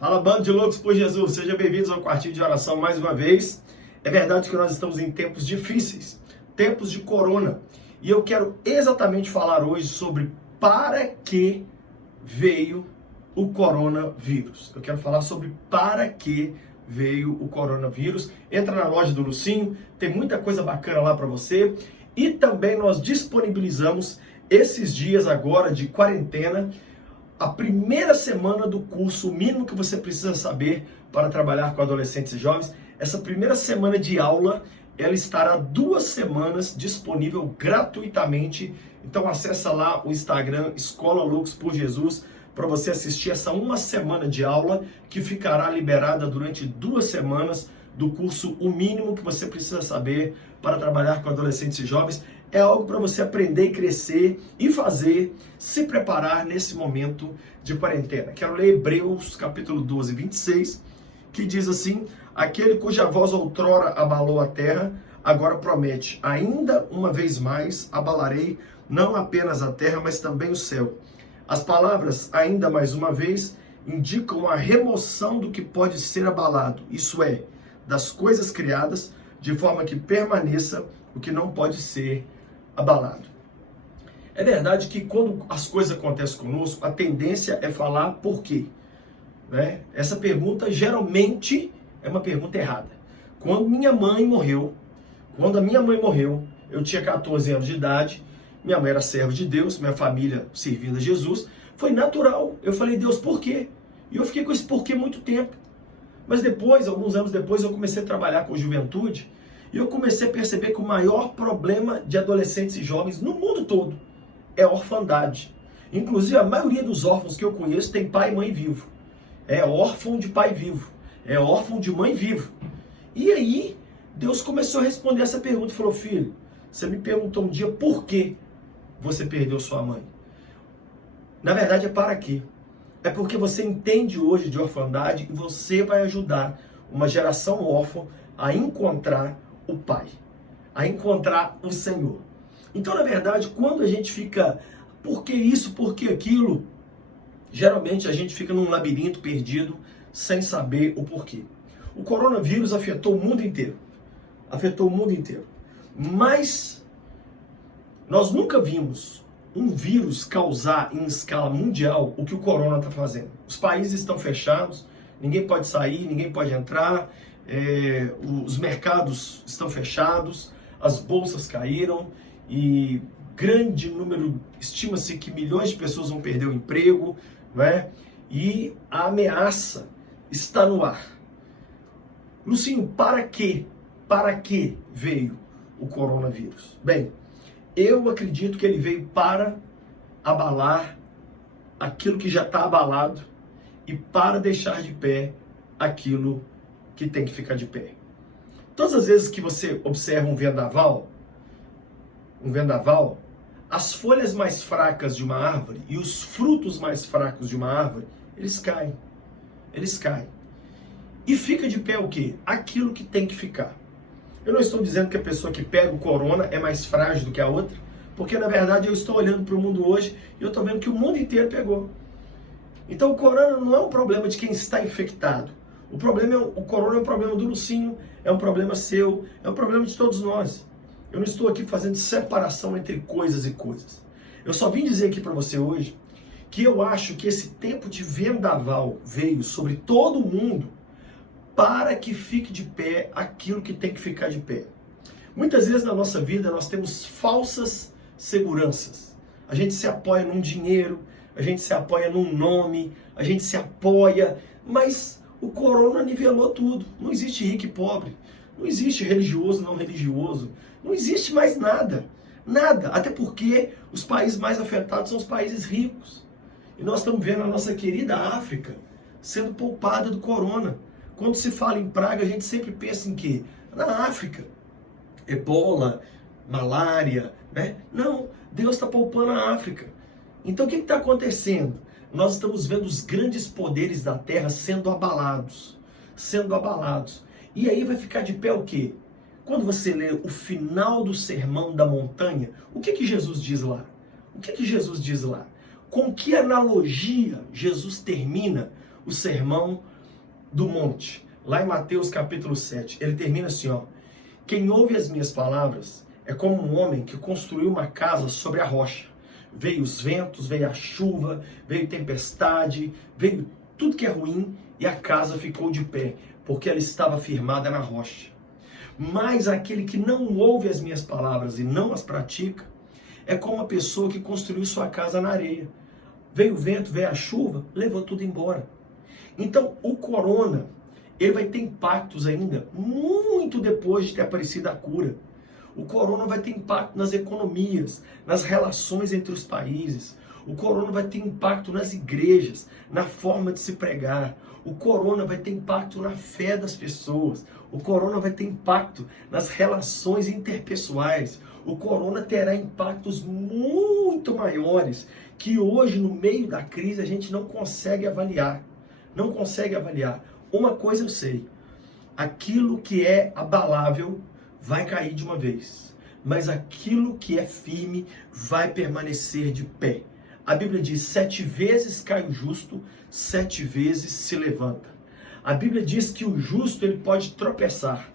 Fala, bando de loucos por Jesus, sejam bem-vindos ao quartinho de oração mais uma vez. É verdade que nós estamos em tempos difíceis, tempos de corona, e eu quero exatamente falar hoje sobre para que veio o coronavírus. Eu quero falar sobre para que veio o coronavírus. Entra na loja do Lucinho, tem muita coisa bacana lá para você, e também nós disponibilizamos esses dias agora de quarentena, a primeira semana do curso, o mínimo que você precisa saber para trabalhar com adolescentes e jovens. Essa primeira semana de aula, ela estará 2 semanas disponível gratuitamente. Então acessa lá o Instagram Escola Loucos por Jesus para você assistir essa uma semana de aula que ficará liberada durante 2 semanas do curso, o mínimo que você precisa saber para trabalhar com adolescentes e jovens. É algo para você aprender e crescer e fazer, se preparar nesse momento de quarentena. Quero ler Hebreus capítulo 12, 26, que diz assim: aquele cuja voz outrora abalou a terra, agora promete, ainda uma vez mais abalarei não apenas a terra, mas também o céu. As palavras, ainda mais uma vez, indicam a remoção do que pode ser abalado, isso é, das coisas criadas, de forma que permaneça o que não pode ser abalado. É verdade que quando as coisas acontecem conosco, a tendência é falar por quê, né? Essa pergunta geralmente é uma pergunta errada. Quando a minha mãe morreu, eu tinha 14 anos de idade, minha mãe era serva de Deus, minha família servindo a Jesus, foi natural. Eu falei, Deus, por quê? E eu fiquei com esse porquê muito tempo. Mas depois, alguns anos depois, eu comecei a trabalhar com juventude, e eu comecei a perceber que o maior problema de adolescentes e jovens no mundo todo é a orfandade. Inclusive, a maioria dos órfãos que eu conheço tem pai e mãe vivo. É órfão de pai vivo. É órfão de mãe vivo. E aí, Deus começou a responder essa pergunta e falou, filho, você me perguntou um dia por que você perdeu sua mãe. Na verdade, é para quê? É porque você entende hoje de orfandade e você vai ajudar uma geração órfã a encontrar o Pai, a encontrar o Senhor. Então, na verdade, quando a gente fica, por que isso, por que aquilo, geralmente a gente fica num labirinto perdido, sem saber o porquê. O coronavírus afetou o mundo inteiro. Afetou o mundo inteiro. Mas nós nunca vimos um vírus causar em escala mundial o que o corona está fazendo. Os países estão fechados, ninguém pode sair, ninguém pode entrar, os mercados estão fechados, as bolsas caíram e grande número, estima-se que milhões de pessoas vão perder o emprego, né? E a ameaça está no ar. Lucinho, para que veio o coronavírus? Bem, eu acredito que ele veio para abalar aquilo que já está abalado e para deixar de pé aquilo que tem que ficar de pé. Todas as vezes que você observa um vendaval, as folhas mais fracas de uma árvore e os frutos mais fracos de uma árvore, eles caem. E fica de pé o quê? Aquilo que tem que ficar. Eu não estou dizendo que a pessoa que pega o corona é mais frágil do que a outra, porque na verdade eu estou olhando para o mundo hoje e eu estou vendo que o mundo inteiro pegou. Então o corona não é um problema de quem está infectado. O corona é um problema do Lucinho, é um problema seu, é um problema de todos nós. Eu não estou aqui fazendo separação entre coisas e coisas. Eu só vim dizer aqui para você hoje que eu acho que esse tempo de vendaval veio sobre todo mundo para que fique de pé aquilo que tem que ficar de pé. Muitas vezes na nossa vida nós temos falsas seguranças. A gente se apoia num dinheiro, a gente se apoia num nome, a gente se apoia, mas o corona nivelou tudo. Não existe rico e pobre, não existe religioso não religioso, não existe mais nada. Nada, até porque os países mais afetados são os países ricos. E nós estamos vendo a nossa querida África sendo poupada do corona. Quando se fala em praga, a gente sempre pensa em quê? Na África. Ebola, malária, né? Não, Deus está poupando a África. Então o que está acontecendo? Nós estamos vendo os grandes poderes da terra sendo abalados. E aí vai ficar de pé o quê? Quando você lê o final do Sermão da Montanha, o que Jesus diz lá? Com que analogia Jesus termina o sermão do monte, lá em Mateus capítulo 7. Ele termina assim, ó: quem ouve as minhas palavras é como um homem que construiu uma casa sobre a rocha. Veio os ventos, veio a chuva, veio tempestade, veio tudo que é ruim e a casa ficou de pé, porque ela estava firmada na rocha. Mas aquele que não ouve as minhas palavras e não as pratica, é como uma pessoa que construiu sua casa na areia. Veio o vento, veio a chuva, levou tudo embora. Então, o corona, ele vai ter impactos ainda muito depois de ter aparecido a cura. O corona vai ter impacto nas economias, nas relações entre os países. O corona vai ter impacto nas igrejas, na forma de se pregar. O corona vai ter impacto na fé das pessoas. O corona vai ter impacto nas relações interpessoais. O corona terá impactos muito maiores que hoje, no meio da crise, a gente não consegue avaliar. Não consegue avaliar. Uma coisa eu sei: aquilo que é abalável vai cair de uma vez, mas aquilo que é firme vai permanecer de pé. A Bíblia diz: 7 vezes cai o justo, 7 vezes se levanta. A Bíblia diz que o justo ele pode tropeçar,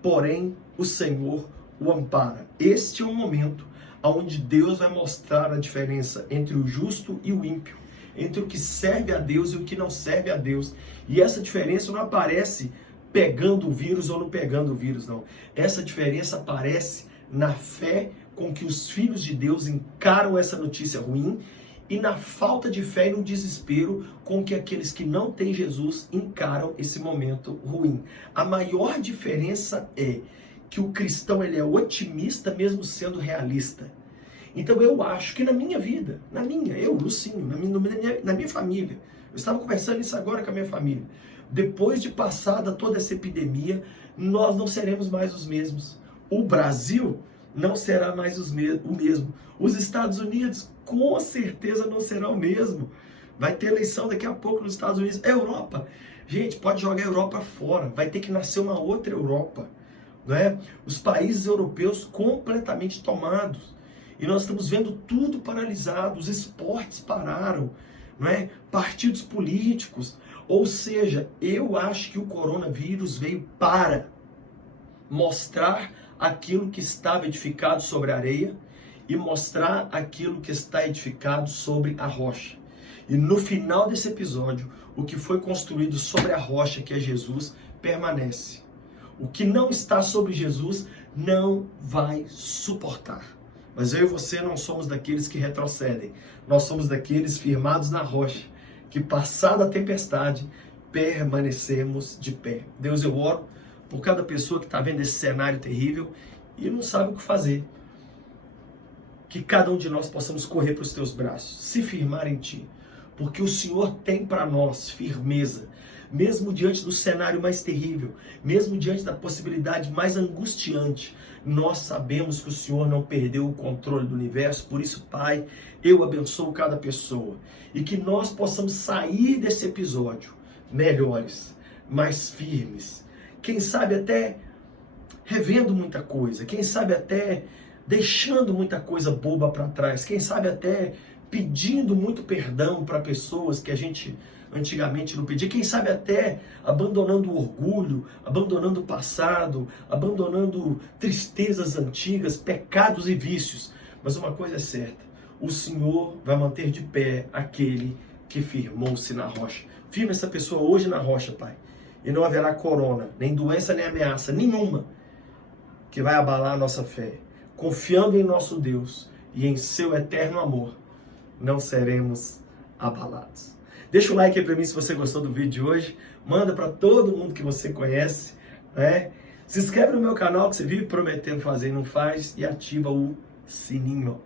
porém o Senhor o ampara. Este é o momento onde Deus vai mostrar a diferença entre o justo e o ímpio, entre o que serve a Deus e o que não serve a Deus. E essa diferença não aparece pegando o vírus ou não pegando o vírus, não. Essa diferença aparece na fé com que os filhos de Deus encaram essa notícia ruim e na falta de fé e no desespero com que aqueles que não têm Jesus encaram esse momento ruim. A maior diferença é que o cristão ele é otimista mesmo sendo realista. Então eu acho que na minha vida, eu, Lucinho, na minha família, eu estava conversando isso agora com a minha família, depois de passada toda essa epidemia, nós não seremos mais os mesmos. O Brasil não será mais o mesmo. Os Estados Unidos com certeza não será o mesmo. Vai ter eleição daqui a pouco nos Estados Unidos. A Europa, gente, pode jogar a Europa fora. Vai ter que nascer uma outra Europa, não é? Os países europeus completamente tomados. E nós estamos vendo tudo paralisado. Os esportes pararam, não é? Partidos políticos. Ou seja, eu acho que o coronavírus veio para mostrar aquilo que estava edificado sobre a areia e mostrar aquilo que está edificado sobre a rocha. E no final desse episódio, o que foi construído sobre a rocha, que é Jesus, permanece. O que não está sobre Jesus não vai suportar. Mas eu e você não somos daqueles que retrocedem. Nós somos daqueles firmados na rocha, que passada a tempestade, permanecemos de pé. Deus, eu oro por cada pessoa que está vendo esse cenário terrível e não sabe o que fazer. Que cada um de nós possamos correr para os teus braços, se firmar em ti, porque o Senhor tem para nós firmeza, mesmo diante do cenário mais terrível, mesmo diante da possibilidade mais angustiante. Nós sabemos que o Senhor não perdeu o controle do universo. Por isso, Pai, eu abençoo cada pessoa e que nós possamos sair desse episódio melhores, mais firmes, quem sabe até revendo muita coisa, quem sabe até deixando muita coisa boba para trás, quem sabe até pedindo muito perdão para pessoas que a gente antigamente não pedia, quem sabe até abandonando o orgulho, abandonando o passado, abandonando tristezas antigas, pecados e vícios. Mas uma coisa é certa: o Senhor vai manter de pé aquele que firmou-se na rocha. Firma essa pessoa hoje na rocha, Pai, e não haverá corona, nem doença, nem ameaça nenhuma que vai abalar a nossa fé. Confiando em nosso Deus e em seu eterno amor, não seremos abalados. Deixa o like aí pra mim se você gostou do vídeo de hoje. Manda para todo mundo que você conhece, né? Se inscreve no meu canal que você vive prometendo fazer e não faz. E ativa o sininho.